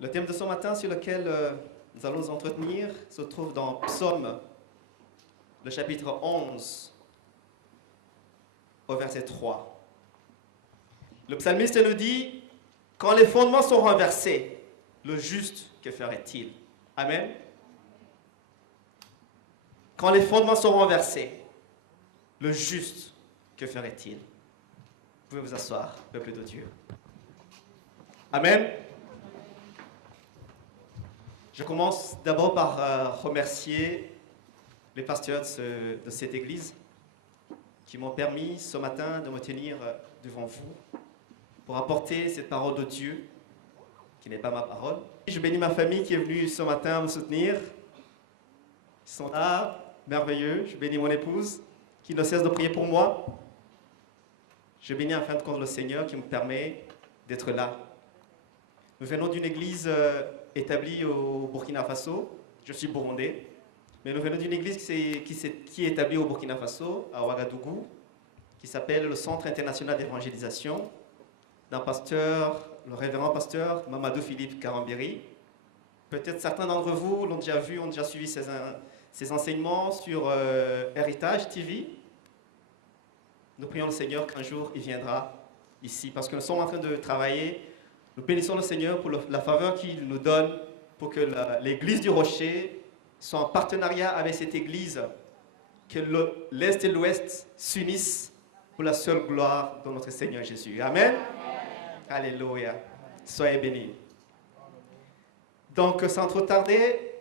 Le thème de ce matin sur lequel nous allons nous entretenir se trouve dans Psaume, le chapitre 11, au verset 3. Le psalmiste nous dit, « Quand les fondements sont renversés, le juste, que ferait-il » Amen. Quand les fondements sont renversés, le juste, que ferait-il? Vous pouvez vous asseoir, peuple de Dieu. Amen. Je commence d'abord par remercier les pasteurs de cette église qui m'ont permis ce matin de me tenir devant vous pour apporter cette parole de Dieu qui n'est pas ma parole. Je bénis ma famille qui est venue ce matin me soutenir. Ils sont là, merveilleux. Je bénis mon épouse qui ne cesse de prier pour moi. Je bénis en fin de compte le Seigneur qui me permet d'être là. Nous venons d'une église établie au Burkina Faso. Je suis burundais. Mais nous venons d'une église qui est établie au Burkina Faso, à Ouagadougou, qui s'appelle le Centre international d'évangélisation, d'un pasteur, le révérend pasteur Mamadou Philippe Karambiri. Peut-être certains d'entre vous l'ont déjà vu, ont déjà suivi ses enseignements sur Héritage TV. Nous prions le Seigneur qu'un jour il viendra ici, parce que nous sommes en train de travailler. Nous bénissons le Seigneur pour la faveur qu'il nous donne pour que l'église du Rocher soit en partenariat avec cette église, que l'Est et l'Ouest s'unissent pour la seule gloire de notre Seigneur Jésus. Amen. Alléluia. Soyez bénis. Donc, sans trop tarder,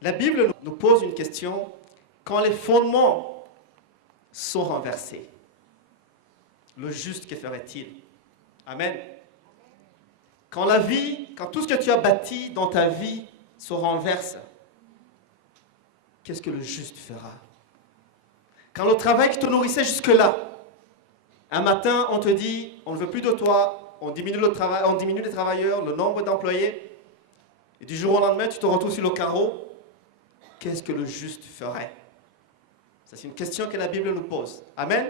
la Bible nous pose une question. Quand les fondements sont renversés, le juste, que ferait-il? Amen. Quand la vie, quand tout ce que tu as bâti dans ta vie se renverse, qu'est-ce que le juste fera? Quand le travail qui te nourrissait jusque-là, un matin, on te dit, on ne veut plus de toi, on diminue le travail, on diminue les travailleurs, le nombre d'employés, et du jour au lendemain, tu te retrouves sur le carreau, qu'est-ce que le juste ferait? Ça, c'est une question que la Bible nous pose. Amen.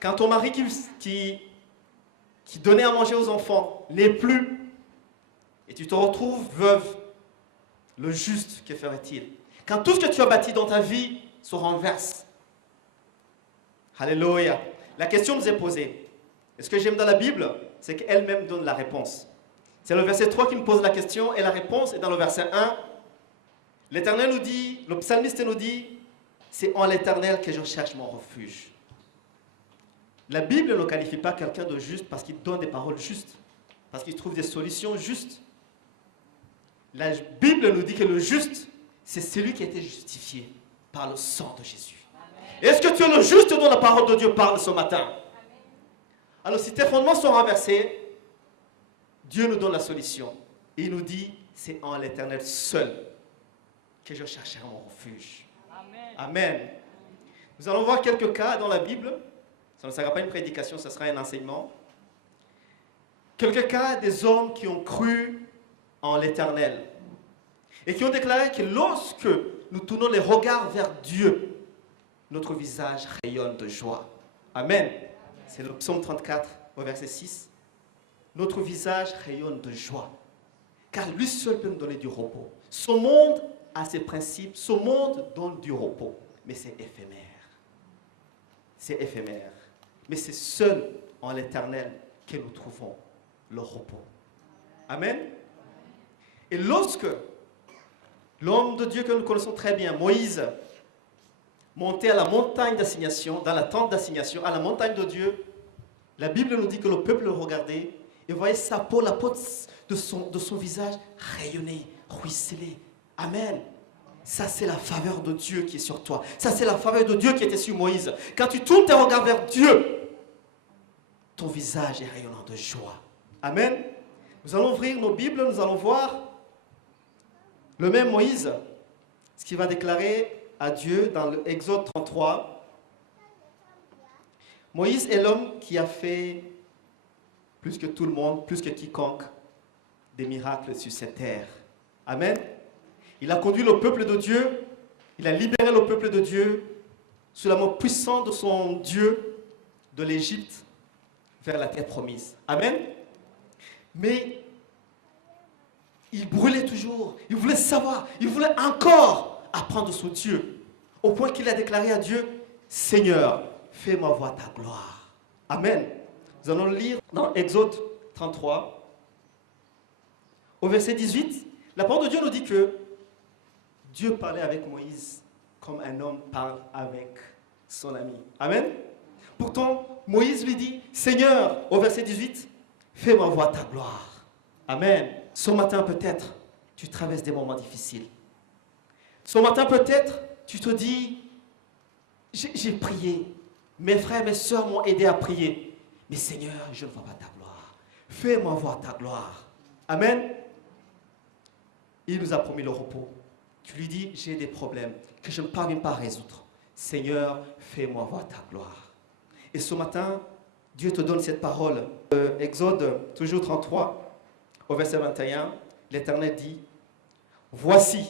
Quand ton mari qui donnait à manger aux enfants n'est plus, et tu te retrouves veuve, le juste, que ferait-il? Quand tout ce que tu as bâti dans ta vie se renverse. Alléluia. La question nous est posée. Et ce que j'aime dans la Bible, c'est qu'elle-même donne la réponse. C'est le verset 3 qui nous pose la question, et la réponse est dans le verset 1. L'Éternel nous dit, le psalmiste nous dit, c'est en l'Éternel que je cherche mon refuge. La Bible ne qualifie pas quelqu'un de juste parce qu'il donne des paroles justes, parce qu'il trouve des solutions justes. La Bible nous dit que le juste, c'est celui qui a été justifié par le sang de Jésus. Est-ce que tu es le juste dont la parole de Dieu parle ce matin? Amen. Alors si tes fondements sont renversés, Dieu nous donne la solution. Et il nous dit, c'est en l'Éternel seul que je chercherai mon refuge. Amen. Amen. Nous allons voir quelques cas dans la Bible. Ça ne sera pas une prédication, ce sera un enseignement. Quelques cas des hommes qui ont cru en l'Éternel et qui ont déclaré que lorsque nous tournons les regards vers Dieu, notre visage rayonne de joie. Amen. C'est le psaume 34, au verset 6. Notre visage rayonne de joie, car lui seul peut nous donner du repos. Ce monde a ses principes, ce monde donne du repos, mais c'est éphémère. C'est éphémère. Mais c'est seul en l'Éternel que nous trouvons le repos. Amen. Et lorsque l'homme de Dieu que nous connaissons très bien, Moïse, montait à la montagne d'assignation, dans la tente d'assignation, à la montagne de Dieu, la Bible nous dit que le peuple le regardait et voyait sa peau, la peau de son visage rayonner, ruisseler. Amen. Ça, c'est la faveur de Dieu qui est sur toi. Ça, c'est la faveur de Dieu qui était sur Moïse. Quand tu tournes tes regards vers Dieu, ton visage est rayonnant de joie. Amen. Nous allons ouvrir nos Bibles, nous allons voir le même Moïse, ce qu'il va déclarer à Dieu dans l'Exode 33. Moïse est l'homme qui a fait plus que tout le monde, plus que quiconque, des miracles sur cette terre. Amen. Il a conduit le peuple de Dieu, il a libéré le peuple de Dieu sous la main puissante de son Dieu de l'Égypte. vers la terre promise. Amen. Mais il brûlait toujours, il voulait savoir, il voulait encore apprendre sur Dieu, au point qu'il a déclaré à Dieu, Seigneur, fais-moi voir ta gloire. Amen. Nous allons lire dans Exode 33, au verset 18, la parole de Dieu nous dit que Dieu parlait avec Moïse comme un homme parle avec son ami. Amen. Pourtant, Moïse lui dit, Seigneur, au verset 18, fais-moi voir ta gloire. Amen. Ce matin, peut-être, tu traverses des moments difficiles. Ce matin, peut-être, tu te dis, j'ai prié. Mes frères et mes sœurs m'ont aidé à prier. Mais Seigneur, je ne vois pas ta gloire. Fais-moi voir ta gloire. Amen. Il nous a promis le repos. Tu lui dis, j'ai des problèmes que je ne parviens pas à résoudre. Seigneur, fais-moi voir ta gloire. Et ce matin, Dieu te donne cette parole. Exode, toujours 33, au verset 21, l'Éternel dit, voici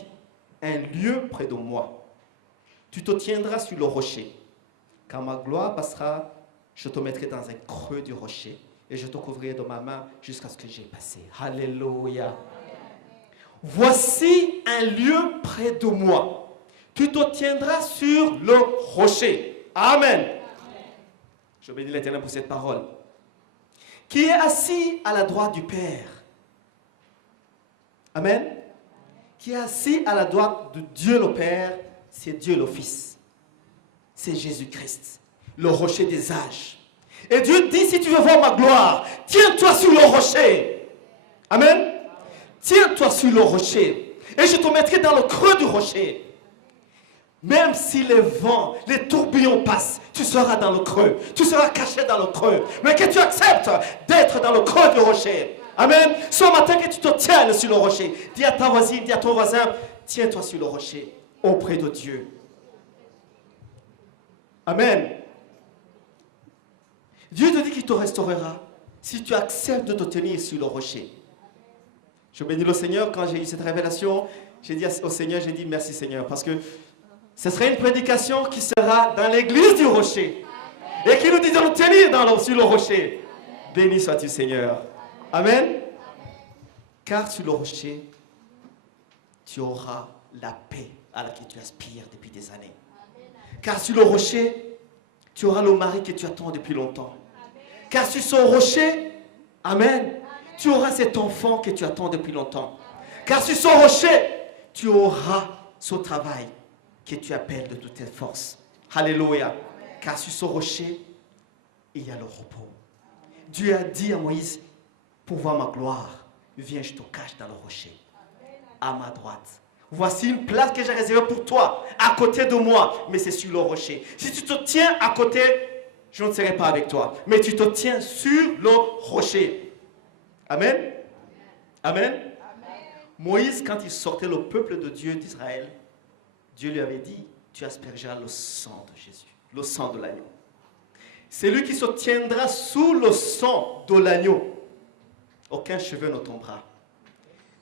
un lieu près de moi. Tu te tiendras sur le rocher. Quand ma gloire passera, je te mettrai dans un creux du rocher et je te couvrirai de ma main jusqu'à ce que j'ai passé. Alléluia. Voici un lieu près de moi. Tu te tiendras sur le rocher. Amen. Je bénis l'Éternel pour cette parole. Qui est assis à la droite du Père. Amen. Qui est assis à la droite de Dieu le Père, c'est Dieu le Fils. C'est Jésus-Christ, le rocher des âges. Et Dieu dit, si tu veux voir ma gloire, tiens-toi sur le rocher. Amen. Tiens-toi sur le rocher. Et je te mettrai dans le creux du rocher. Même si les vents, les tourbillons passent, tu seras dans le creux. Tu seras caché dans le creux. Mais que tu acceptes d'être dans le creux du rocher. Amen. Ce matin que tu te tiennes sur le rocher. Dis à ta voisine, dis à ton voisin, tiens-toi sur le rocher, auprès de Dieu. Amen. Dieu te dit qu'il te restaurera si tu acceptes de te tenir sur le rocher. Je bénis le Seigneur. Quand j'ai eu cette révélation, j'ai dit au Seigneur, j'ai dit merci Seigneur, parce que ce serait une prédication qui sera dans l'église du rocher. Amen. Et qui nous dit de nous tenir sur le rocher. Amen. Béni sois-tu Seigneur. Amen. Amen. Car sur le rocher, tu auras la paix à laquelle tu aspires depuis des années. Amen. Car sur le rocher, tu auras le mari que tu attends depuis longtemps. Amen. Car sur ce rocher, amen, tu auras cet enfant que tu attends depuis longtemps. Amen. Car sur ce rocher, tu auras ce travail que tu appelles de toutes tes forces. Alléluia. Amen. Car sur ce rocher, il y a le repos. Amen. Dieu a dit à Moïse, pour voir ma gloire, viens, je te cache dans le rocher, à ma droite. Voici une place que j'ai réservée pour toi, à côté de moi, mais c'est sur le rocher. Si tu te tiens à côté, je ne serai pas avec toi, mais tu te tiens sur le rocher. Amen. Amen. Amen. Moïse, quand il sortait le peuple de Dieu d'Israël, Dieu lui avait dit, tu aspergeras le sang de Jésus, le sang de l'agneau. C'est lui qui se tiendra sous le sang de l'agneau. Aucun cheveu ne tombera.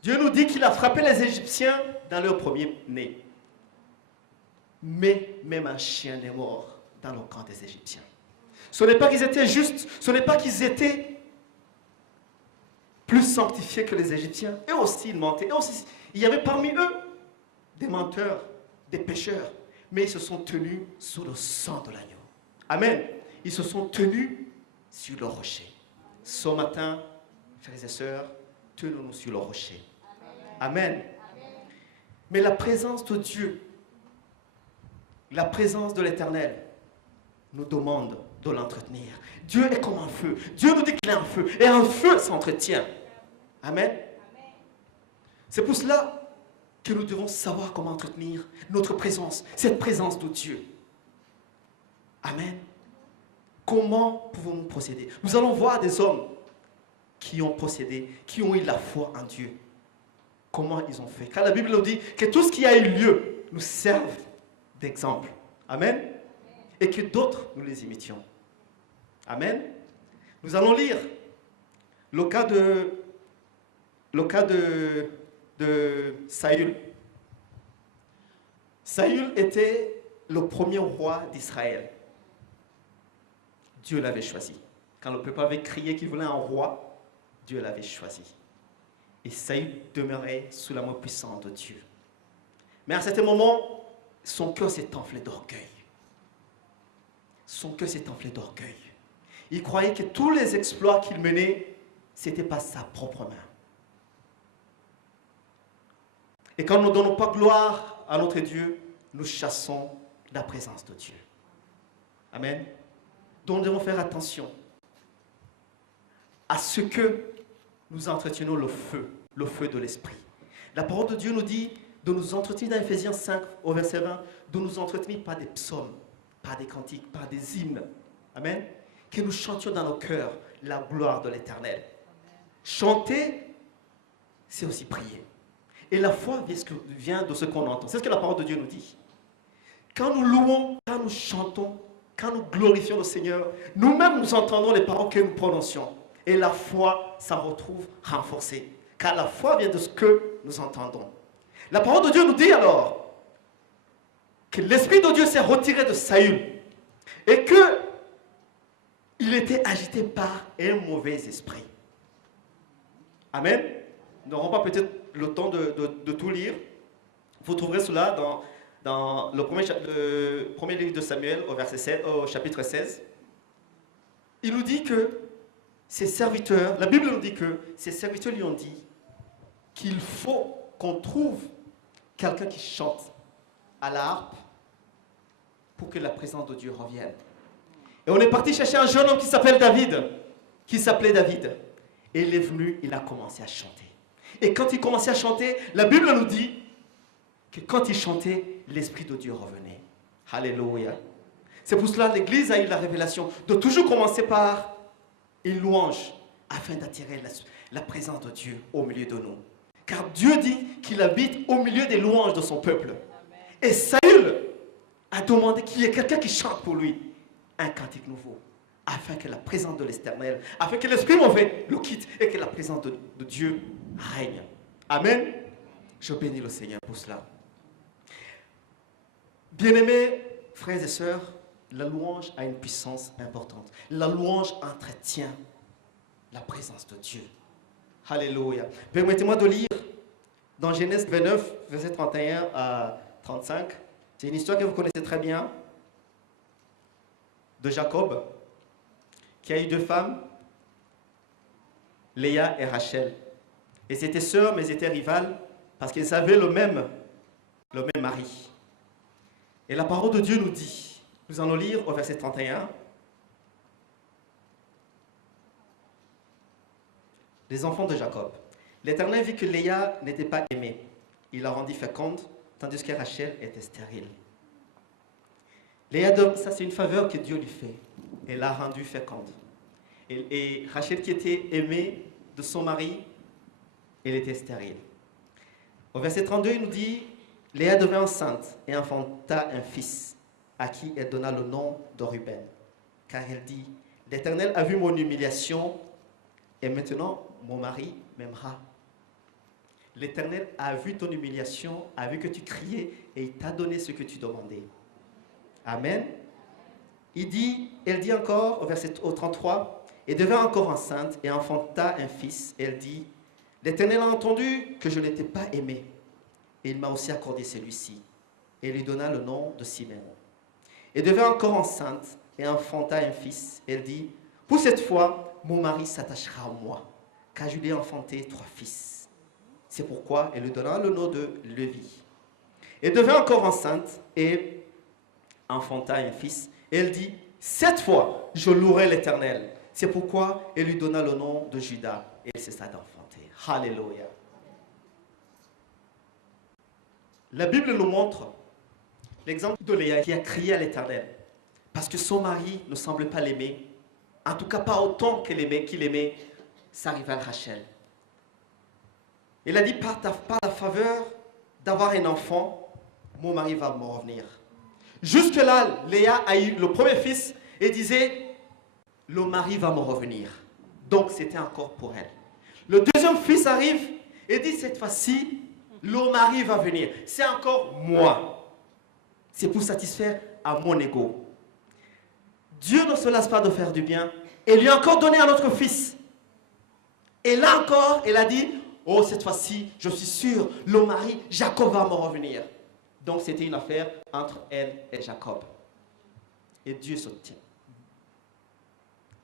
Dieu nous dit qu'il a frappé les Égyptiens dans leur premier-né. Mais même un chien n'est mort dans le camp des Égyptiens. Ce n'est pas qu'ils étaient justes, ce n'est pas qu'ils étaient plus sanctifiés que les Égyptiens. Eux aussi, ils mentaient. Il y avait parmi eux des menteurs, des pécheurs, mais ils se sont tenus sous le sang de l'agneau. Amen. Ils se sont tenus sur le rocher. Ce matin, frères et sœurs, tenons-nous sur le rocher. Amen. Amen. Mais la présence de Dieu, la présence de l'Éternel, nous demande de l'entretenir. Dieu est comme un feu. Dieu nous dit qu'il est un feu. Et un feu s'entretient. Amen. C'est pour cela que nous devons savoir comment entretenir notre présence, cette présence de Dieu. Amen. Comment pouvons-nous procéder? Nous allons voir des hommes qui ont procédé, qui ont eu la foi en Dieu. Comment ils ont fait? Car la Bible nous dit que tout ce qui a eu lieu nous serve d'exemple. Amen. Et que d'autres, nous les imitions. Amen. Nous allons lire le cas de Saül. Saül était le premier roi d'Israël. Dieu l'avait choisi. Quand le peuple avait crié qu'il voulait un roi, Dieu l'avait choisi. Et Saül demeurait sous la main puissante de Dieu. Mais à un certain moment, son cœur s'est enflé d'orgueil. Son cœur s'est enflé d'orgueil. Il croyait que tous les exploits qu'il menait, ce n'était pas sa propre main. Et quand nous ne donnons pas gloire à notre Dieu, nous chassons la présence de Dieu. Amen. Donc nous devons faire attention à ce que nous entretenons le feu de l'esprit. La parole de Dieu nous dit de nous entretenir dans Ephésiens 5 au verset 20, de nous entretenir par des psaumes, par des cantiques, par des hymnes. Amen. Que nous chantions dans nos cœurs la gloire de l'Éternel. Chanter, c'est aussi prier. Et la foi vient de ce qu'on entend. C'est ce que la parole de Dieu nous dit. Quand nous louons, quand nous chantons, quand nous glorifions le Seigneur, nous-mêmes nous entendons les paroles que nous prononcions. Et la foi s'en retrouve renforcée. Car la foi vient de ce que nous entendons. La parole de Dieu nous dit alors que l'Esprit de Dieu s'est retiré de Saül et qu'il était agité par un mauvais esprit. Amen. Nous n'aurons pas peut-être le temps de tout lire. Vous trouverez cela dans le premier livre de Samuel au chapitre 16. Il nous dit que ses serviteurs, la Bible nous dit que ses serviteurs lui ont dit qu'il faut qu'on trouve quelqu'un qui chante à la harpe pour que la présence de Dieu revienne. Et on est parti chercher un jeune homme qui s'appelait David. Et il est venu, il a commencé à chanter. Et quand il commençait à chanter, la Bible nous dit que quand il chantait, l'Esprit de Dieu revenait. Alléluia. C'est pour cela que l'Église a eu la révélation de toujours commencer par une louange afin d'attirer la présence de Dieu au milieu de nous. Car Dieu dit qu'il habite au milieu des louanges de son peuple. Et Saül a demandé qu'il y ait quelqu'un qui chante pour lui un cantique nouveau, afin que la présence de l'Éternel, afin que l'Esprit mauvais le quitte et que la présence de Dieu règne. Amen. Je bénis le Seigneur pour cela. Bien-aimés frères et sœurs, la louange a une puissance importante. La louange entretient la présence de Dieu. Alléluia. Permettez-moi de lire dans Genèse 29, verset 31 à 35. C'est une histoire que vous connaissez très bien de Jacob, qui a eu deux femmes, Léa et Rachel. Et c'était sœurs, mais elles étaient rivales, parce qu'elles avaient le même mari. Et la parole de Dieu nous dit, nous allons lire au verset 31, les enfants de Jacob. L'Éternel vit que Léa n'était pas aimée. Il la rendit féconde, tandis que Rachel était stérile. Léa, ça c'est une faveur que Dieu lui fait. Elle l'a rendue féconde. Et Rachel, qui était aimée de son mari, elle était stérile. Au verset 32, il nous dit, Léa devint enceinte et enfanta un fils, à qui elle donna le nom de Ruben. Car elle dit, l'Éternel a vu mon humiliation, et maintenant mon mari m'aimera. L'Éternel a vu ton humiliation, a vu que tu criais, et il t'a donné ce que tu demandais. Amen. Elle dit encore, au 33, et devint encore enceinte et enfanta un fils. Elle dit, l'Éternel a entendu que je n'étais pas aimée, et il m'a aussi accordé celui-ci. Et il lui donna le nom de Siméon. Et devint encore enceinte et enfanta un fils. Elle dit, pour cette fois, mon mari s'attachera à moi, car je lui ai enfanté 3 fils. C'est pourquoi elle lui donna le nom de Lévi. Et devint encore enceinte et enfanta un fils. Et elle dit, cette fois, je louerai l'Éternel. C'est pourquoi elle lui donna le nom de Judas. Et elle cessa d'enfanter. Alléluia. La Bible nous montre l'exemple de Léa qui a crié à l'Éternel parce que son mari ne semblait pas l'aimer, en tout cas pas autant qu'il aimait sa rivale Rachel. Il a dit, par la faveur d'avoir un enfant, mon mari va me revenir. Jusque-là, Léa a eu le premier fils et disait, le mari va me revenir. Donc c'était encore pour elle. Le deuxième fils arrive et dit, cette fois-ci, le mari va venir. C'est encore moi. C'est pour satisfaire à mon ego. Dieu ne se lasse pas de faire du bien Et lui a encore donné un autre fils. Et là encore, elle a dit, oh, cette fois-ci, je suis sûr, le mari, Jacob va me revenir. Donc c'était une affaire entre elle et Jacob. Et Dieu se tient.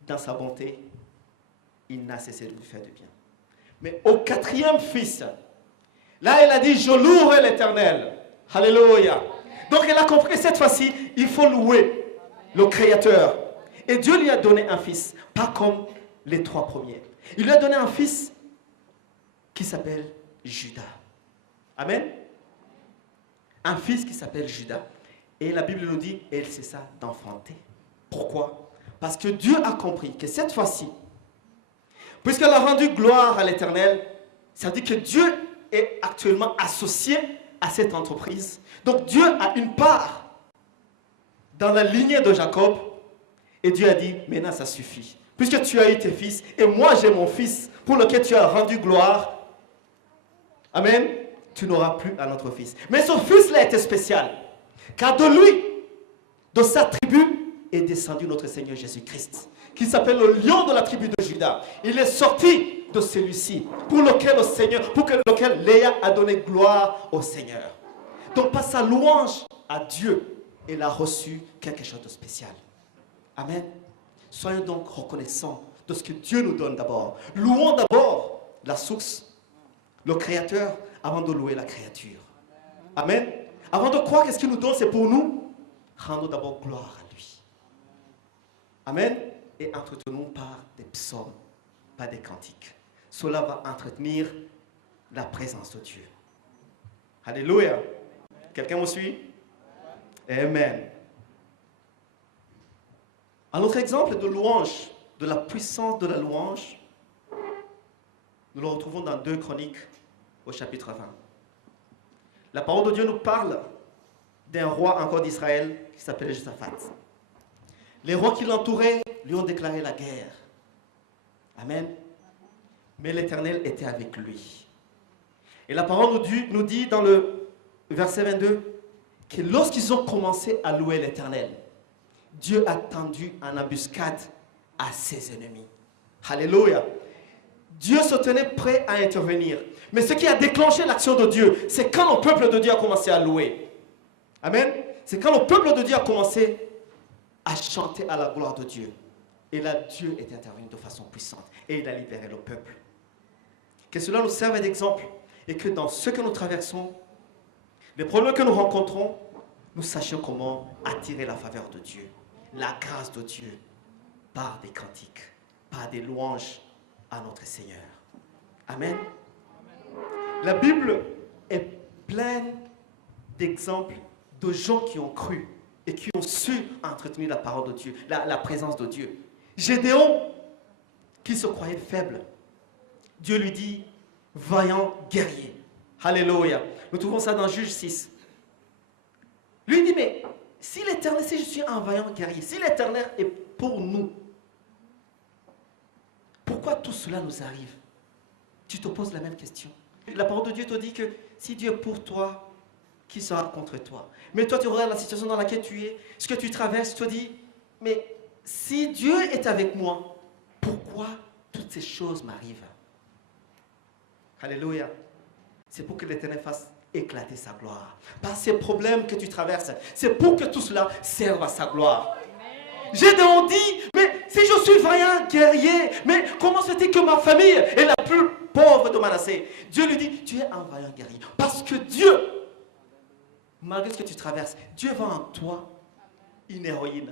Dans sa bonté, il n'a cessé de lui faire du bien. Mais au quatrième fils, là elle a dit, je louerai l'Éternel. Alléluia. Donc elle a compris que cette fois-ci, il faut louer le Créateur. Et Dieu lui a donné un fils, pas comme les trois premiers. Il lui a donné un fils qui s'appelle Judas. Amen. Un fils qui s'appelle Judas. Et la Bible nous dit, elle cessa d'enfanter. Pourquoi? Parce que Dieu a compris que cette fois-ci, puisqu'elle a rendu gloire à l'Éternel, ça veut dire que Dieu est actuellement associé à cette entreprise. Donc Dieu a une part dans la lignée de Jacob. Et Dieu a dit, maintenant ça suffit. Puisque tu as eu tes fils, et moi j'ai mon fils pour lequel tu as rendu gloire. Amen. Tu n'auras plus un autre fils. Mais ce fils-là était spécial. Car de lui, de sa tribu, est descendu notre Seigneur Jésus-Christ, qui s'appelle le lion de la tribu de Juda. Il est sorti de celui-ci, pour lequel Léa a donné gloire au Seigneur. Donc par sa louange à Dieu, elle a reçu quelque chose de spécial. Amen. Soyons donc reconnaissants de ce que Dieu nous donne d'abord. Louons d'abord la source, le Créateur, avant de louer la créature. Amen. Avant de croire que ce qu'il nous donne, c'est pour nous, rendons d'abord gloire à lui. Amen. Et entretenons par des psaumes, pas des cantiques. Cela va entretenir la présence de Dieu. Alléluia. Quelqu'un me suit? Amen. Un autre exemple de louange, de la puissance de la louange, nous le retrouvons dans 2 Chroniques au chapitre 20. La parole de Dieu nous parle d'un roi encore d'Israël qui s'appelait Josaphat. Les rois qui l'entouraient lui ont déclaré la guerre. Amen. Mais l'Éternel était avec lui. Et la parole nous dit dans le verset 22 que lorsqu'ils ont commencé à louer l'Éternel, Dieu a tendu en embuscade à ses ennemis. Alléluia. Dieu se tenait prêt à intervenir. Mais ce qui a déclenché l'action de Dieu, c'est quand le peuple de Dieu a commencé à louer. Amen. C'est quand le peuple de Dieu a commencé à chanter à la gloire de Dieu. Et là, Dieu est intervenu de façon puissante. Et il a libéré le peuple. Que cela nous serve d'exemple. Et que dans ce que nous traversons, les problèmes que nous rencontrons, nous sachions comment attirer la faveur de Dieu, la grâce de Dieu, par des cantiques, par des louanges à notre Seigneur. Amen. La Bible est pleine d'exemples de gens qui ont cru et qui ont su entretenir la parole de Dieu, la présence de Dieu. Gédéon, qui se croyait faible, Dieu lui dit, vaillant guerrier. Alléluia. Nous trouvons ça dans Juge 6. Lui dit, mais si l'Éternel, si je suis un vaillant guerrier, si l'Éternel est pour nous, pourquoi tout cela nous arrive? Tu te poses la même question. La parole de Dieu te dit que si Dieu est pour toi, qui sera contre toi? Mais toi, tu regardes la situation dans laquelle tu es, ce que tu traverses, tu te dis, mais si Dieu est avec moi, pourquoi toutes ces choses m'arrivent? Alléluia. C'est pour que l'Éternel fasse éclater sa gloire. Par ces problèmes que tu traverses, c'est pour que tout cela serve à sa gloire. Gédéon dit, mais si je suis vaillant guerrier, mais comment se fait-il que ma famille est la plus pauvre de Manassé? Dieu lui dit, tu es un vaillant guerrier. Parce que Dieu, malgré ce que tu traverses, Dieu voit en toi une héroïne,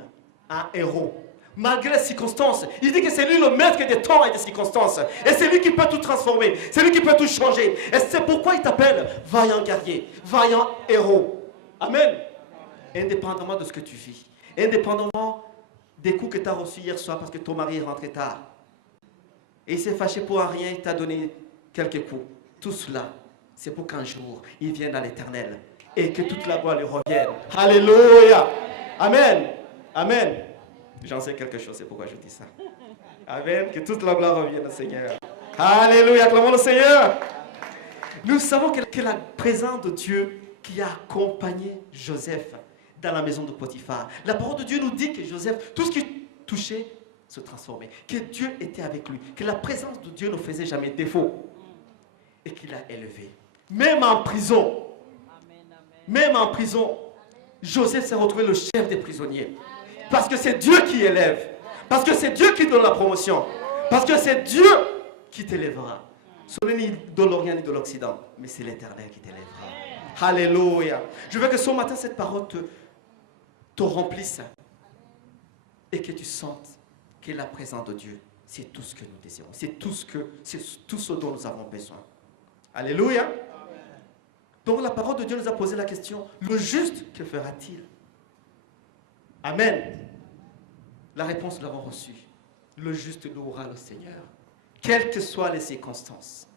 un héros. Malgré les circonstances, il dit que c'est lui le maître des temps et des circonstances. Et c'est lui qui peut tout transformer. C'est lui qui peut tout changer. Et c'est pourquoi il t'appelle vaillant guerrier, vaillant héros. Amen. Indépendamment de ce que tu vis. Indépendamment des coups que tu as reçus hier soir parce que ton mari est rentré tard. Et il s'est fâché pour rien, il t'a donné quelques coups. Tout cela, c'est pour qu'un jour, il vienne à l'Éternel. Et que toute la gloire lui revienne. Alléluia. Amen. Amen. J'en sais quelque chose, c'est pourquoi je dis ça. Amen. Que toute la gloire revienne au Seigneur. Alléluia. Acclamons le Seigneur. Nous savons que la présence de Dieu qui a accompagné Joseph dans la maison de Potiphar. La parole de Dieu nous dit que Joseph, tout ce qu'il touchait se transformer, que Dieu était avec lui, que la présence de Dieu ne faisait jamais défaut et qu'il l'a élevé. Même en prison, Joseph s'est retrouvé le chef des prisonniers. Parce que c'est Dieu qui élève, parce que c'est Dieu qui donne la promotion, parce que c'est Dieu qui t'élèvera. Ce n'est ni de l'Orient ni de l'Occident, mais c'est l'Éternel qui t'élèvera. Alléluia. Je veux que ce matin, cette parole te remplisse et que tu sentes que la présence de Dieu, c'est tout ce que nous désirons. C'est tout ce dont nous avons besoin. Alléluia. Donc la parole de Dieu nous a posé la question, le juste, que fera-t-il? Amen. La réponse, nous l'avons reçue. Le juste louera le Seigneur. Quelles que soient les circonstances,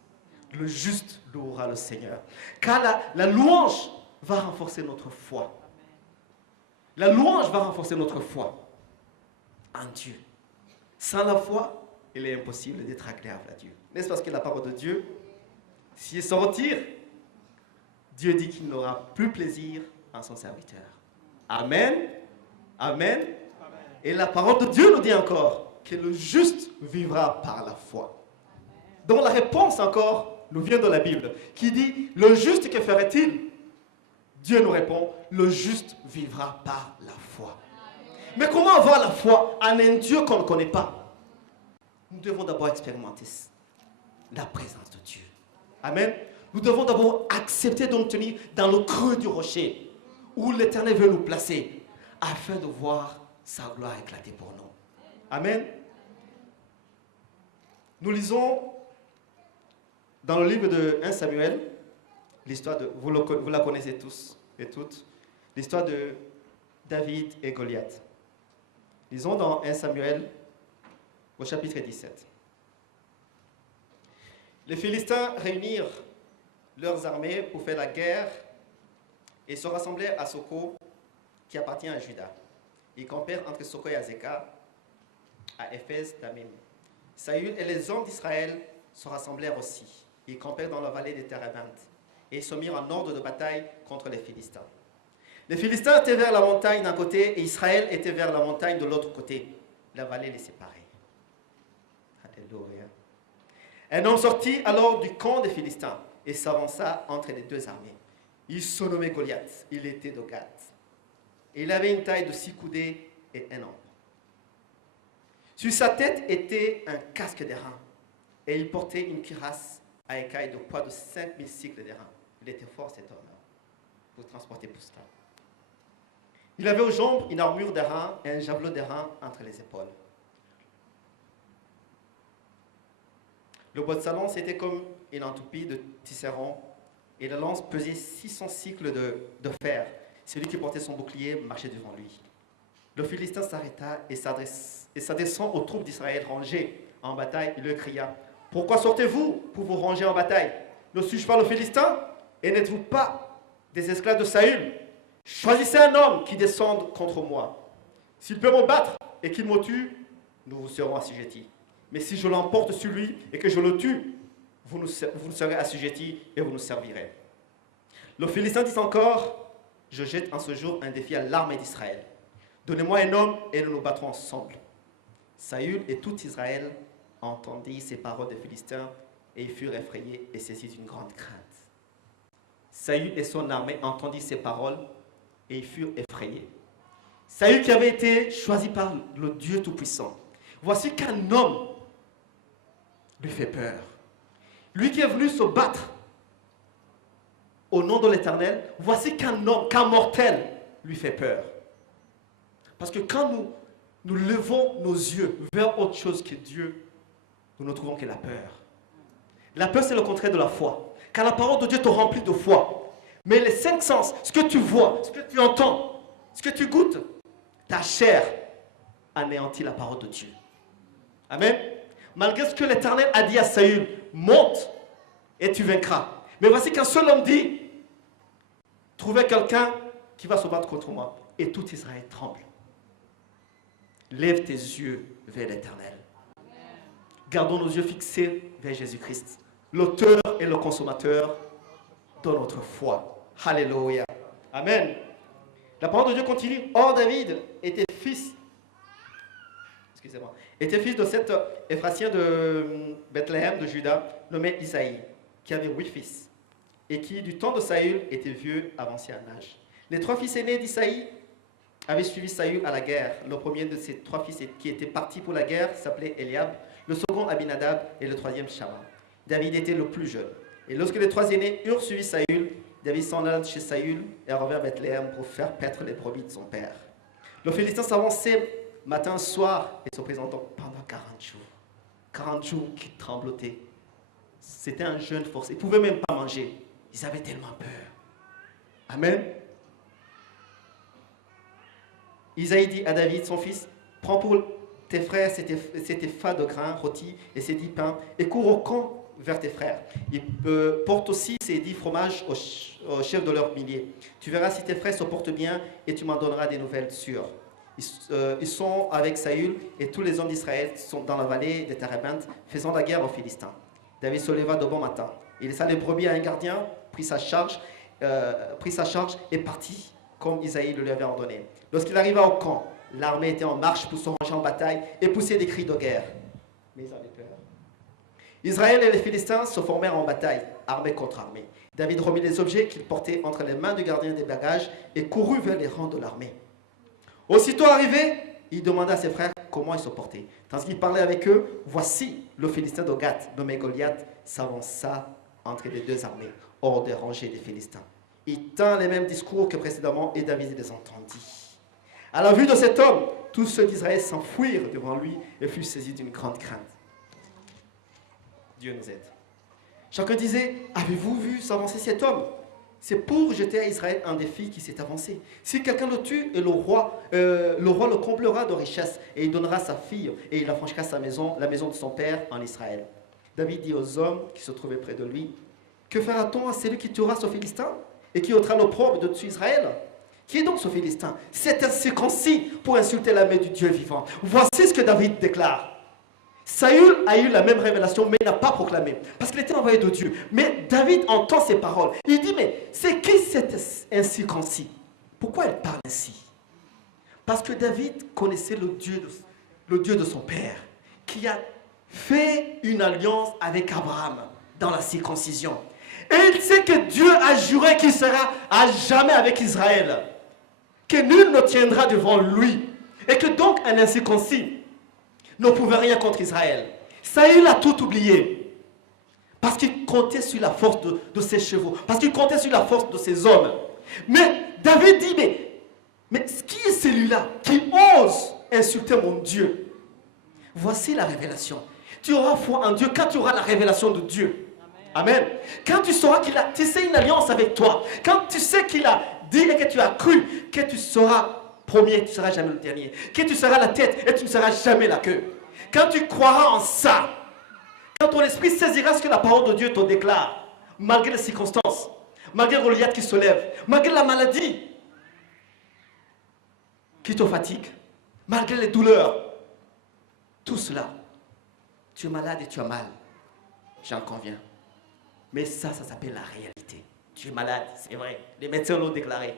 le juste louera le Seigneur. Car la louange va renforcer notre foi. La louange va renforcer notre foi en Dieu. Sans la foi, il est impossible d'être agréable à Dieu. N'est-ce pas parce que la parole de Dieu, s'il se retire, Dieu dit qu'il n'aura plus plaisir en son serviteur. Amen. Amen. Et la parole de Dieu nous dit encore que le juste vivra par la foi. Donc la réponse encore nous vient de la Bible qui dit, le juste que ferait-il? Dieu nous répond, le juste vivra par la foi. Mais comment avoir la foi en un Dieu qu'on ne connaît pas? Nous devons d'abord expérimenter la présence de Dieu. Amen. Nous devons d'abord accepter de nous tenir dans le creux du rocher où l'Éternel veut nous placer afin de voir sa gloire éclater pour nous. Amen. Nous lisons dans le livre de 1 Samuel, l'histoire de, vous la connaissez tous et toutes, l'histoire de David et Goliath. Lisons dans 1 Samuel au chapitre 17. Les Philistins réunirent leurs armées pour faire la guerre et se rassemblaient à Soko, qui appartient à Juda. Ils campèrent entre Soko et Azekah, à Éphèse d'Amim. Saül et les hommes d'Israël se rassemblèrent aussi. Ils campèrent dans la vallée des Térébintes et ils se mirent en ordre de bataille contre les Philistins. Les Philistins étaient vers la montagne d'un côté et Israël était vers la montagne de l'autre côté. La vallée les séparait. Alléluia. Un homme sortit alors du camp des Philistins et s'avança entre les deux armées. Il se nommait Goliath. Il était de Gath. Il avait une taille de 6 coudées et un ombre. Sur sa tête était un casque d'airain et il portait une cuirasse à écailles de poids de 5000 cycles d'airain. Il était fort cet homme pour transporter tout cela. Il avait aux jambes une armure d'airain et un javelot d'airain entre les épaules. Le bois de sa lance était comme une entoupie de tisserand et la lance pesait 600 cycles de fer. Celui qui portait son bouclier marchait devant lui. Le Philistin s'arrêta et s'adressant aux troupes d'Israël rangées en bataille, il leur cria, « Pourquoi sortez-vous pour vous ranger en bataille? Ne suis-je pas le Philistin? Et n'êtes-vous pas des esclaves de Saül? Choisissez un homme qui descende contre moi. S'il peut me battre et qu'il me tue, nous vous serons assujettis. Mais si je l'emporte sur lui et que je le tue, vous nous serez assujettis et vous nous servirez. » Le Philistin dit encore, « Je jette en ce jour un défi à l'armée d'Israël. Donnez-moi un homme et nous nous battrons ensemble. » Saül et tout Israël entendirent ces paroles des Philistins et ils furent effrayés et saisis d'une grande crainte. Saül et son armée entendirent ces paroles et ils furent effrayés. Saül qui avait été choisi par le Dieu Tout-Puissant. Voici qu'un homme lui fait peur. Lui qui est venu se battre au nom de l'Éternel, voici qu'un homme, qu'un mortel lui fait peur. Parce que quand nous levons nos yeux vers autre chose que Dieu, nous ne trouvons que la peur. La peur, c'est le contraire de la foi. Car la parole de Dieu te remplit de foi. Mais les 5 sens, ce que tu vois, ce que tu entends, ce que tu goûtes, ta chair anéantit la parole de Dieu. Amen. Malgré ce que l'Éternel a dit à Saül, monte et tu vaincras. Mais voici qu'un seul homme dit, trouvez quelqu'un qui va se battre contre moi. Et tout Israël tremble. Lève tes yeux vers l'Éternel. Gardons nos yeux fixés vers Jésus-Christ, l'auteur et le consommateur de notre foi. Alléluia. Amen. La parole de Dieu continue. Or, David était fils. excusez-moi, était fils de cet Éphratien de Bethléem, de Juda, nommé Isaïe, qui avait 8 fils, et qui, du temps de Saül, était vieux, avancé en âge. Les 3 fils aînés d'Isaïe avaient suivi Saül à la guerre. Le premier de ces 3 fils qui était parti pour la guerre s'appelait Eliab, le second Abinadab et le troisième Shama. David était le plus jeune. Et lorsque les 3 aînés eurent suivi Saül, David s'en alla chez Saül et revint à Bethléem pour faire paître les brebis de son père. Le Philistin s'avançait matin, soir et se présentant pendant 40 jours. 40 jours qui tremblotaient. C'était un jeûne forcé. Ils ne pouvaient même pas manger. Ils avaient tellement peur. Amen. Isaïe dit à David, son fils, prends pour tes frères ces fas de grains rôtis et ces 10 pains et cours au camp vers tes frères. Il porte aussi ces 10 fromages au chef de leurs milliers. Tu verras si tes frères se portent bien et tu m'en donneras des nouvelles sûres. Ils sont avec Saül et tous les hommes d'Israël sont dans la vallée des Térébintes faisant la guerre aux Philistins. David se leva de bon matin. Il laissa les brebis à un gardien, prit sa charge et partit comme Isaïe le lui avait ordonné. Lorsqu'il arriva au camp, l'armée était en marche pour se ranger en bataille et poussait des cris de guerre. Mais ils avaient peur. Israël et les Philistins se formèrent en bataille, armée contre armée. David remit les objets qu'il portait entre les mains du gardien des bagages et courut vers les rangs de l'armée. Aussitôt arrivé, il demanda à ses frères comment ils se portaient. Tandis qu'il parlait avec eux, voici le Philistin de Gath, nommé Goliath, s'avança entre les 2 armées, hors des rangées des Philistins. Il tint les mêmes discours que précédemment et David les entendit. À la vue de cet homme, tous ceux d'Israël s'enfuirent devant lui et furent saisis d'une grande crainte. Dieu nous aide. Chacun disait, avez-vous vu s'avancer cet homme? C'est pour jeter à Israël un défi qui s'est avancé. Si quelqu'un le tue, et le roi le comblera de richesses et il donnera sa fille et il affranchira sa maison, la maison de son père en Israël. David dit aux hommes qui se trouvaient près de lui, que fera-t-on à celui qui tuera ce Philistin et qui ôtera l'opprobre de dessus Israël? Qui est donc ce Philistin? C'est incirconcis pour insulter la main du Dieu vivant. Voici ce que David déclare. Saül a eu la même révélation, mais il n'a pas proclamé, parce qu'il était envoyé de Dieu. Mais David entend ces paroles. Il dit, mais c'est qui cet incirconcis? Pourquoi il parle ainsi? Parce que David connaissait le Dieu de son père, qui a fait une alliance avec Abraham dans la circoncision. Et il sait que Dieu a juré qu'il sera à jamais avec Israël, que nul ne tiendra devant lui, et que donc un incirconcis ne pouvait rien contre Israël. Saül a tout oublié. Parce qu'il comptait sur la force de ses chevaux. Parce qu'il comptait sur la force de ses hommes. Mais David dit, mais qui est celui-là qui ose insulter mon Dieu? Voici la révélation. Tu auras foi en Dieu quand tu auras la révélation de Dieu. Amen. Quand tu sauras qu'il a tissé une alliance avec toi. Quand tu sais qu'il a dit et que tu as cru que tu seras premier, tu ne seras jamais le dernier. Que tu seras la tête et tu ne seras jamais la queue. Quand tu croiras en ça, quand ton esprit saisira ce que la parole de Dieu te déclare, malgré les circonstances, malgré Goliath qui se lève, malgré la maladie qui te fatigue, malgré les douleurs, tout cela, tu es malade et tu as mal, j'en conviens. Mais ça s'appelle la réalité. Tu es malade, c'est vrai, les médecins l'ont déclaré.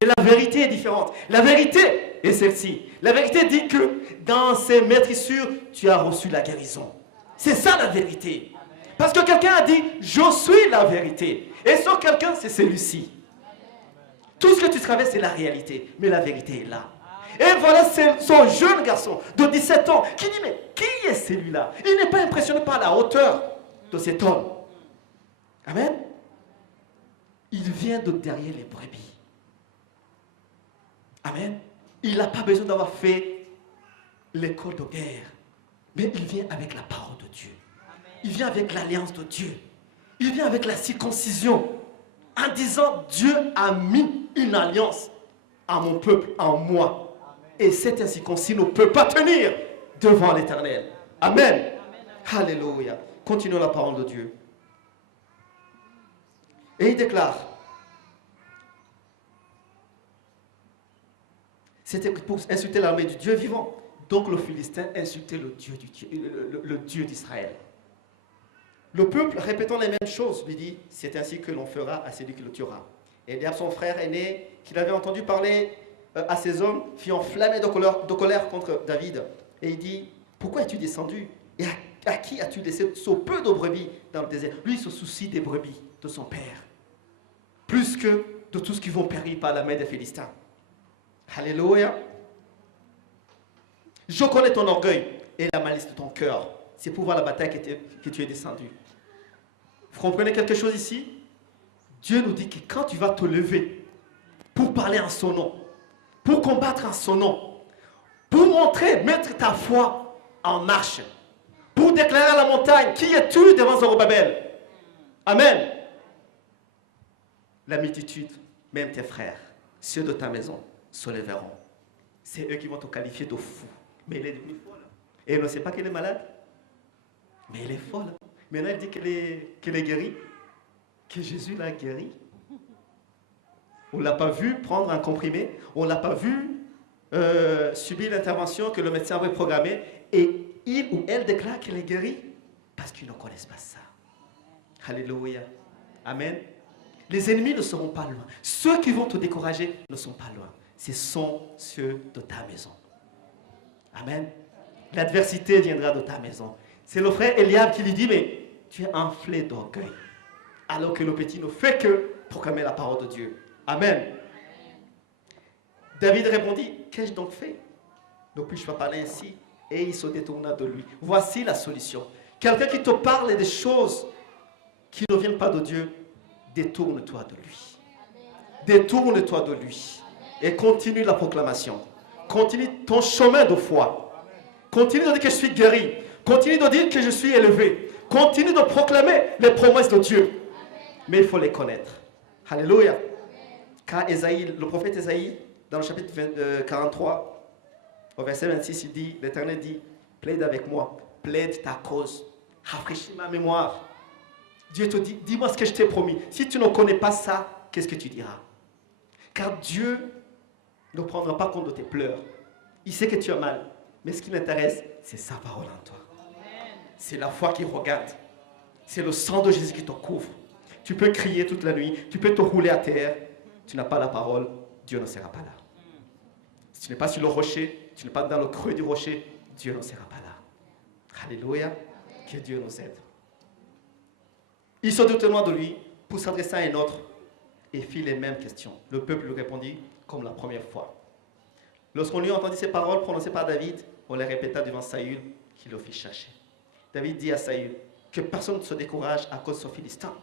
Mais la vérité est différente. La vérité est celle-ci. La vérité dit que dans ces maîtrissures, tu as reçu la guérison. C'est ça la vérité. Parce que quelqu'un a dit, je suis la vérité. Et ce quelqu'un, c'est celui-ci. Tout ce que tu traverses, c'est la réalité. Mais la vérité est là. Et voilà son jeune garçon de 17 ans qui dit, mais qui est celui-là? Il n'est pas impressionné par la hauteur de cet homme. Amen. Il vient de derrière les brebis. Amen. Il n'a pas besoin d'avoir fait l'école de guerre. Mais il vient avec la parole de Dieu. Il vient avec l'alliance de Dieu. Il vient avec la circoncision. En disant, Dieu a mis une alliance à mon peuple, en moi. Et cet incirconcis ne peut pas tenir devant l'Éternel. Amen. Alléluia. Continuons la parole de Dieu. Et il déclare, c'était pour insulter l'armée du Dieu vivant. Donc le Philistin insultait le Dieu d'Israël. Le peuple, répétant les mêmes choses, lui dit, c'est ainsi que l'on fera à celui qui le tuera. Et Eliab, son frère aîné, qu'il avait entendu parler à ses hommes, fut enflammé de colère contre David. Et il dit, pourquoi es-tu descendu? Et à qui as-tu laissé ce peu de brebis dans le désert? Lui, il se soucie des brebis de son père, plus que de tout ce qui vont périr par la main des Philistins. Alléluia. Je connais ton orgueil et la malice de ton cœur. C'est pour voir la bataille que tu es descendu. Vous comprenez quelque chose ici? Dieu nous dit que quand tu vas te lever pour parler en son nom, pour combattre en son nom, pour montrer, mettre ta foi en marche, pour déclarer à la montagne, qui es-tu devant Zorobabel? Amen. La multitude, même tes frères, ceux de ta maison, se lèveront. C'est eux qui vont te qualifier de fou. Mais elle est devenue folle. Et elle ne sait pas qu'elle est malade. Mais elle est folle. Maintenant, elle dit qu'elle est guérie. Que Jésus l'a guérie. On ne l'a pas vu prendre un comprimé. On ne l'a pas vu subir l'intervention que le médecin avait programmée. Et il ou elle déclare qu'elle est guérie. Parce qu'ils ne connaissent pas ça. Alléluia. Amen. Les ennemis ne seront pas loin. Ceux qui vont te décourager ne sont pas loin. Ce sont ceux de ta maison. Amen. L'adversité viendra de ta maison. C'est le frère Eliab qui lui dit, mais tu es enflé d'orgueil. Alors que le petit ne fait que proclamer la parole de Dieu. Amen. David répondit, qu'ai-je donc fait? Ne puis-je pas parler ainsi? Et il se détourna de lui. Voici la solution. Quelqu'un qui te parle des choses qui ne viennent pas de Dieu, détourne-toi de lui. Détourne-toi de lui. Et continue la proclamation. Continue ton chemin de foi. Continue de dire que je suis guéri. Continue de dire que je suis élevé. Continue de proclamer les promesses de Dieu. Mais il faut les connaître. Alléluia. Car Ésaïe, le prophète Ésaïe, dans le chapitre 43, au verset 26, il dit, l'Éternel dit, plaide avec moi, plaide ta cause, rafraîchis ma mémoire. Dieu te dit, dis-moi ce que je t'ai promis. Si tu ne connais pas ça, qu'est-ce que tu diras? Car Dieu ne prendra pas compte de tes pleurs. Il sait que tu as mal. Mais ce qui l'intéresse, c'est sa parole en toi. C'est la foi qui regarde. C'est le sang de Jésus qui te couvre. Tu peux crier toute la nuit. Tu peux te rouler à terre. Tu n'as pas la parole. Dieu ne sera pas là. Si tu n'es pas sur le rocher, tu n'es pas dans le creux du rocher, Dieu ne sera pas là. Alléluia. Que Dieu nous aide. Il se détourna de lui pour s'adresser à un autre et fit les mêmes questions. Le peuple lui répondit comme la première fois. Lorsqu'on lui entendit ces paroles prononcées par David, on les répéta devant Saül, qui le fit chercher. David dit à Saül, que personne ne se décourage à cause de ce Philistin.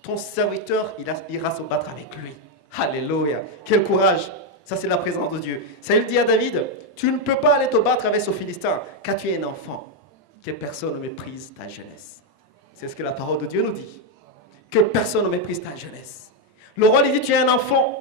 Ton serviteur, il ira se battre avec lui. Alléluia. Quel courage. Ça, c'est la présence de Dieu. Saül dit à David, tu ne peux pas aller te battre avec ce Philistin, car tu es un enfant. Que personne ne méprise ta jeunesse. C'est ce que la parole de Dieu nous dit. Que personne ne méprise ta jeunesse. Le roi lui dit, tu es un enfant.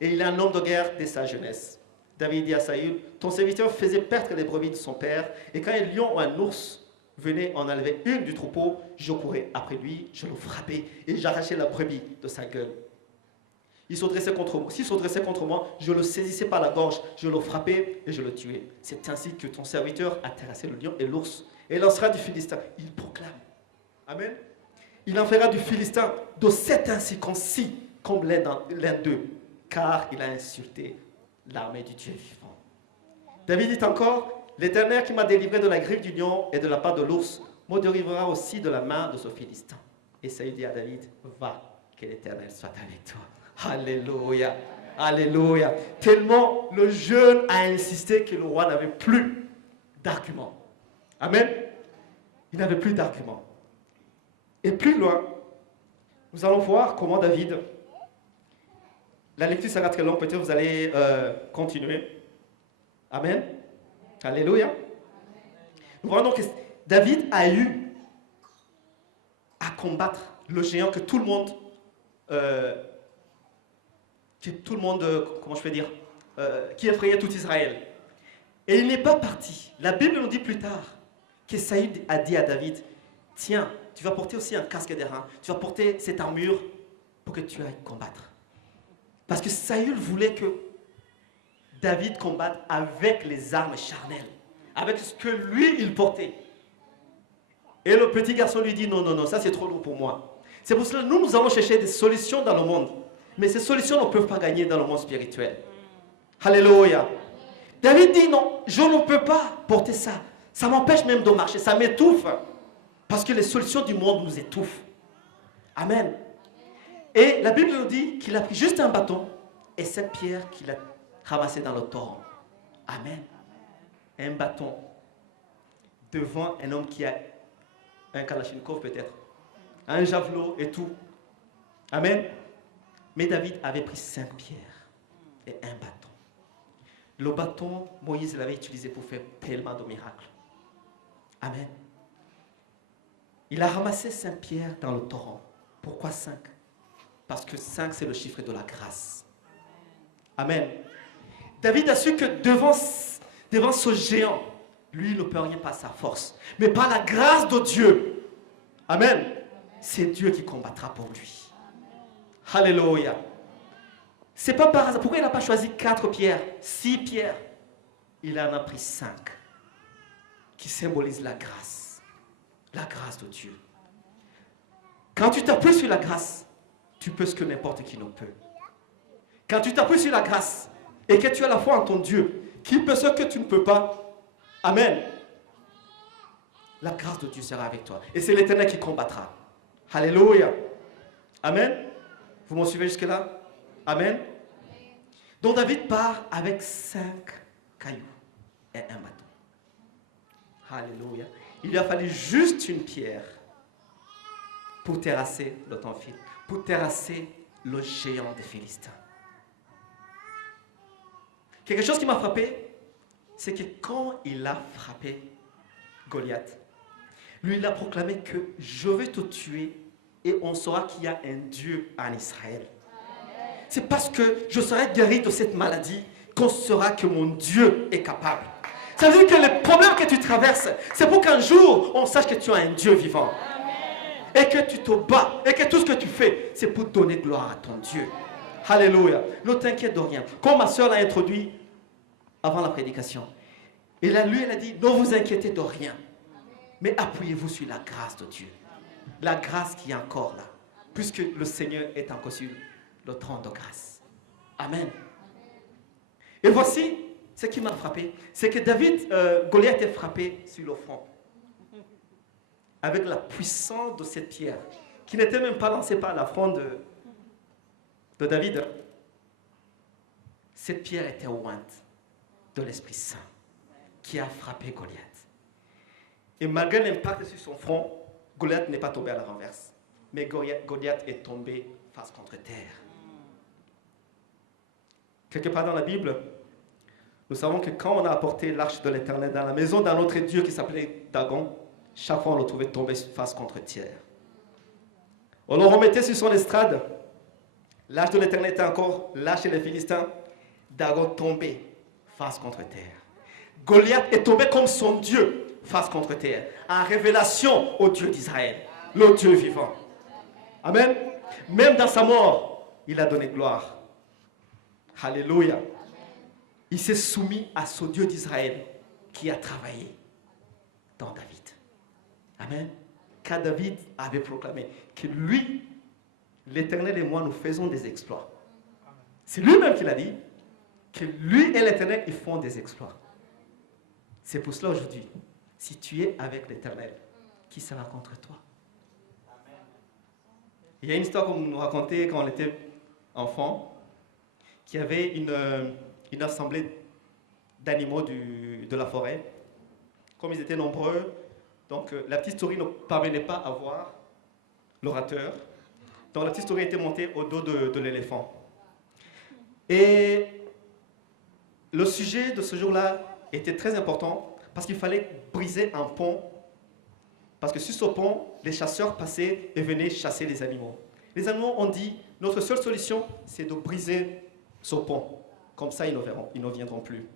Et il est un homme de guerre dès sa jeunesse. David dit à Saül, ton serviteur faisait perdre les brebis de son père, et quand un lion ou un ours venait en enlever une du troupeau, je courais après lui, je le frappais, et j'arrachais la brebis de sa gueule. Il se dressait contre moi. S'il se dressait contre moi, je le saisissais par la gorge, je le frappais et je le tuais. C'est ainsi que ton serviteur a terrassé le lion et l'ours, et lancera du Philistin. Il proclame. Amen. Il en fera du Philistin de cet incirconcis comme l'un d'eux, car il a insulté l'armée du Dieu vivant. David dit encore, l'Éternel qui m'a délivré de la griffe du lion et de la part de l'ours, me délivrera aussi de la main de ce Philistin. Et Saül dit à David, va, que l'Éternel soit avec toi. Alléluia, alléluia. Tellement le jeune a insisté que le roi n'avait plus d'arguments. Amen. Il n'avait plus d'arguments. Et plus loin, nous allons voir comment David... La lecture sera très longue, peut-être vous allez continuer. Amen. Alléluia. Nous voyons donc que David a eu à combattre le géant que tout le monde, comment je peux dire, qui effrayait tout Israël. Et il n'est pas parti. La Bible nous dit plus tard que Saül a dit à David, tiens, tu vas porter aussi un casque d'airain, tu vas porter cette armure pour que tu ailles combattre. Parce que Saül voulait que David combatte avec les armes charnelles, avec ce que lui, il portait. Et le petit garçon lui dit, non, non, non, ça c'est trop lourd pour moi. C'est pour cela que nous allons chercher des solutions dans le monde. Mais ces solutions ne peuvent pas gagner dans le monde spirituel. Alléluia. David dit, non, je ne peux pas porter ça. Ça m'empêche même de marcher, ça m'étouffe. Parce que les solutions du monde nous étouffent. Amen. Et la Bible nous dit qu'il a pris juste un bâton et cette pierre qu'il a ramassée dans le torrent. Amen. Un bâton devant un homme qui a un kalachnikov peut-être, un javelot et tout. Amen. Mais David avait pris 5 pierres et un bâton. Le bâton, Moïse l'avait utilisé pour faire tellement de miracles. Amen. Il a ramassé 5 pierres dans le torrent. Pourquoi 5? Parce que 5, c'est le chiffre de la grâce. Amen. David a su que devant ce géant, lui il ne peut rien par sa force, mais par la grâce de Dieu. Amen. C'est Dieu qui combattra pour lui. Alléluia. C'est pas par hasard. Pourquoi il n'a pas choisi 4 pierres, 6 pierres? Il en a pris 5 qui symbolisent la grâce. La grâce de Dieu. Quand tu t'appuies sur la grâce, tu peux ce que n'importe qui ne peut. Quand tu t'appuies sur la grâce et que tu as la foi en ton Dieu, qui peut ce que tu ne peux pas? Amen. La grâce de Dieu sera avec toi. Et c'est l'Éternel qui combattra. Alléluia. Amen. Vous m'en suivez jusque-là? Amen. Donc David part avec 5 cailloux et un bâton. Alléluia. Il lui a fallu juste une pierre pour terrasser le Thamphile, pour terrasser le géant des Philistins. Quelque chose qui m'a frappé, c'est que quand il a frappé Goliath, lui il a proclamé que je vais te tuer et on saura qu'il y a un Dieu en Israël. C'est parce que je serai guéri de cette maladie qu'on saura que mon Dieu est capable. Ça veut dire que les problèmes que tu traverses, c'est pour qu'un jour on sache que tu as un Dieu vivant. Et que tu te bats, et que tout ce que tu fais, c'est pour donner gloire à ton Dieu. Alléluia. Ne t'inquiète de rien. Comme ma soeur l'a introduit avant la prédication. Et là, lui, elle a dit, ne vous inquiétez de rien. Mais appuyez-vous sur la grâce de Dieu. La grâce qui est encore là. Puisque le Seigneur est encore sur le trône de grâce. Amen. Et voici ce qui m'a frappé. C'est que Goliath est frappé sur le front. Avec la puissance de cette pierre, qui n'était même pas lancée par la fronde de David. Cette pierre était ointe de l'Esprit Saint, qui a frappé Goliath. Et malgré l'impact sur son front, Goliath n'est pas tombé à la renverse, mais Goliath est tombé face contre terre. Quelque part dans la Bible, nous savons que quand on a apporté l'arche de l'Éternel dans la maison d'un autre Dieu qui s'appelait Dagon, chaque fois on le trouvait tombé face contre terre. On le remettait sur son estrade. L'arche de l'Éternel était encore là chez les Philistins. Dagon tombé face contre terre. Goliath est tombé comme son Dieu face contre terre, en révélation au Dieu d'Israël, le Dieu vivant. Amen. Même dans sa mort, il a donné gloire. Alléluia. Il s'est soumis à ce Dieu d'Israël qui a travaillé dans David. Amen. Car David avait proclamé que lui, l'Éternel et moi, nous faisons des exploits. C'est lui-même qui l'a dit, que lui et l'Éternel, ils font des exploits. C'est pour cela aujourd'hui, si tu es avec l'Éternel, qui sera contre toi? Il y a une histoire qu'on nous racontait quand on était enfant, qu'il y avait une assemblée d'animaux de la forêt. Comme ils étaient nombreux, donc la petite souris ne parvenait pas à voir l'orateur. Donc la petite souris était montée au dos de l'éléphant. Et le sujet de ce jour-là était très important parce qu'il fallait briser un pont. Parce que sur ce pont, les chasseurs passaient et venaient chasser les animaux. Les animaux ont dit, notre seule solution, c'est de briser ce pont. Comme ça, ils ne viendront plus.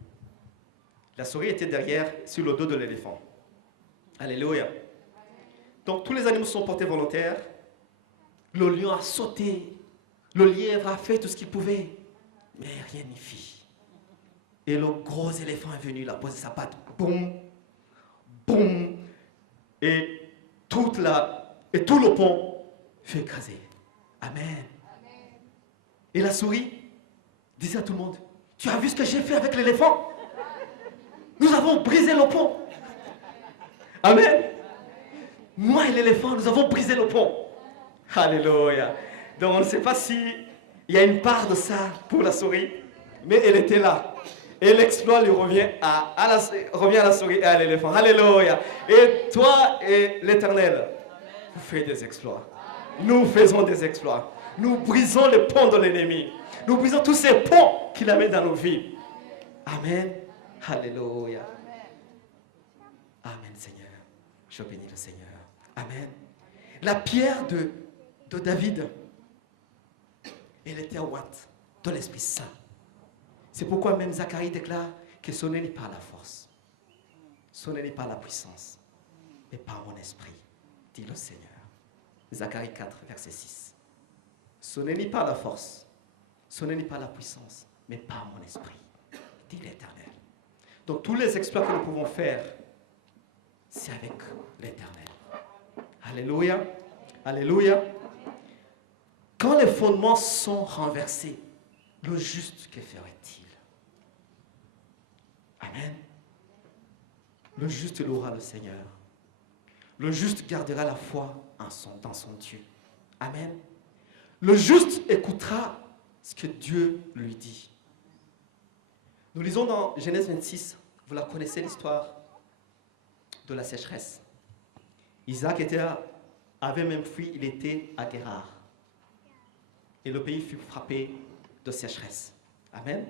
La souris était derrière, sur le dos de l'éléphant. Alléluia. Donc tous les animaux se sont portés volontaires. Le lion a sauté. Le lièvre a fait tout ce qu'il pouvait. Mais rien n'y fit. Et le gros éléphant est venu, il a posé sa patte. Boum, boum. Et tout le pont fut écrasé. Amen. Et la souris disait à tout le monde, tu as vu ce que j'ai fait avec l'éléphant? Nous avons brisé le pont. Amen. Moi et l'éléphant, nous avons brisé le pont. Alléluia. Donc on ne sait pas s'il y a une part de ça pour la souris, mais elle était là. Et l'exploit lui revient revient à la souris et à l'éléphant. Alléluia. Et toi et l'Éternel, vous faites des exploits. Nous faisons des exploits. Nous brisons les ponts de l'ennemi. Nous brisons tous ces ponts qu'il amène dans nos vies. Amen. Alléluia. Amen, Seigneur. Je bénis le Seigneur. Amen. La pierre de David, elle était ointe de l'Esprit Saint. C'est pourquoi même Zacharie déclare que ce n'est pas la force, ce n'est pas la puissance, mais par mon esprit, dit le Seigneur. Zacharie 4, verset 6. Ce n'est pas la force, ce n'est pas la puissance, mais par mon esprit, dit l'Éternel. Donc tous les exploits que nous pouvons faire, c'est avec l'Éternel. Alléluia. Alléluia. Quand les fondements sont renversés, le juste, que ferait-il? Amen. Le juste louera le Seigneur. Le juste gardera la foi dans son Dieu. Amen. Le juste écoutera ce que Dieu lui dit. Nous lisons dans Genèse 26, vous la connaissez l'histoire de la sécheresse. Isaac avait même fui, il était à Guérar. Et le pays fut frappé de sécheresse. Amen.